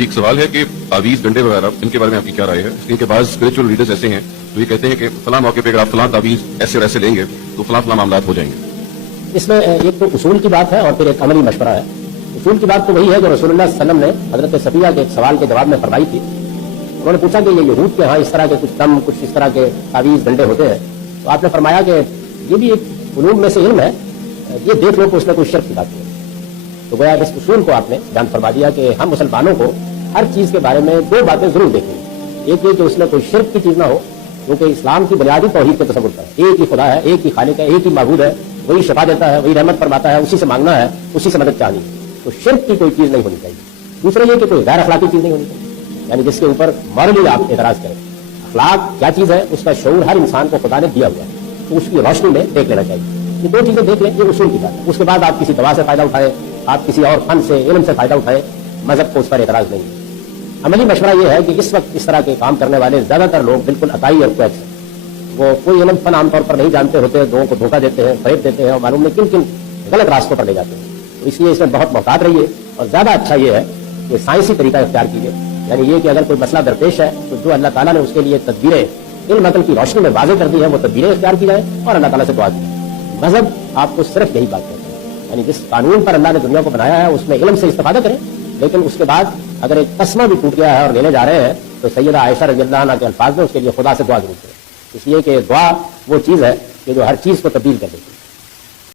جی ایک سوال ہے کہ تعویذ ڈنڈے وغیرہ ان کے بارے میں آپ کی کیا رائے ہے؟ اس لیے کہ بعض اسپرچل لیڈرز ایسے ہیں جو یہ کہتے ہیں کہ فلاں موقع پہ اگر آپ فلاں تعویذ ایسے اور ایسے لیں گے تو فلاں فلاں معاملات ہو جائیں گے. اس میں ایک تو اصول کی بات ہے اور پھر ایک عملی مشورہ ہے. اصول کی بات تو وہی ہے جو رسول اللہ صلی اللہ علیہ وسلم نے حضرت صفیہ کے ایک سوال کے جواب میں فرمائی تھی. انہوں نے پوچھا کہ یہ یہود کے ہاں اس طرح کے کچھ دم کچھ اس طرح کے تعویذ ڈنڈے ہوتے ہیں, تو آپ نے فرمایا کہ یہ بھی ایک علوم میں سے علم ہے, یہ دیکھ لو کہ اس میں کوئی شرک کی بات نہیں. تو گویا اس اصول کو آپ نے بیان فرما دیا کہ ہم مسلمانوں کو ہر چیز کے بارے میں دو باتیں ضرور دیکھیں. ایک یہ کہ اس میں کوئی شرک کی چیز نہ ہو, کیونکہ اسلام کی بنیادی توحید کے تصور پر ہے, ایک ہی خدا ہے, ایک ہی خالق ہے, ایک ہی معبود ہے, وہی شفا دیتا ہے, وہی رحمت فرماتا ہے, اسی سے مانگنا ہے, اسی سے مدد چاہنی ہے. تو شرک کی کوئی چیز نہیں ہونی چاہیے. دوسرا یہ کہ کوئی غیر اخلاقی چیز نہیں ہونی چاہیے, یعنی جس کے اوپر مورلی آپ اعتراض کریں. اخلاق کیا چیز ہے اس کا شعور ہر انسان کو خدا نے دیا ہوا ہے, تو اس کی روشنی میں دیکھ لینا چاہیے. یہ دو چیزیں دیکھ لیں, یہ اصول کی بات ہے. اس کے بعد آپ کسی دوا سے فائدہ اٹھائیں, آپ کسی اور فن سے علم سے فائدہ اٹھائیں, مذہب کو اس پر اعتراض نہیں ہے. عملی مشورہ یہ ہے کہ اس وقت اس طرح کے کام کرنے والے زیادہ تر لوگ بالکل عطائی اور کویکس ہیں. وہ کوئی علم فن عام طور پر نہیں جانتے ہوتے, لوگوں کو دھوکہ دیتے ہیں, فریب دیتے ہیں اور معلوم نہیں کن کن غلط راستوں پر لے جاتے ہیں. تو اس لیے اس میں بہت محتاط رہیے, اور زیادہ اچھا یہ ہے کہ سائنسی طریقہ اختیار کیجیے. یعنی یہ کہ اگر کوئی مسئلہ درپیش ہے تو جو اللہ تعالیٰ نے اس کے لیے تدبیریں علم عقل کی روشنی میں واضح کر دی ہیں وہ تدبیریں اختیار کی جائیں اور اللہ تعالیٰ سے دعا کی. مذہب آپ کو صرف یہی بات کہتا ہے, یعنی جس قانون پر اللہ نے دنیا کو بنایا ہے اس میں علم سے استفادہ کریں, لیکن اس کے بعد اگر ایک تسمہ بھی ٹوٹ گیا ہے اور لینے جا رہے ہیں تو سیدہ عائشہ رضی اللہ عنہ کے الفاظ میں اس کے لیے خدا سے دعا ضرور کریں, اس لیے کہ دعا وہ چیز ہے کہ جو ہر چیز کو تبدیل کر دیتی ہے.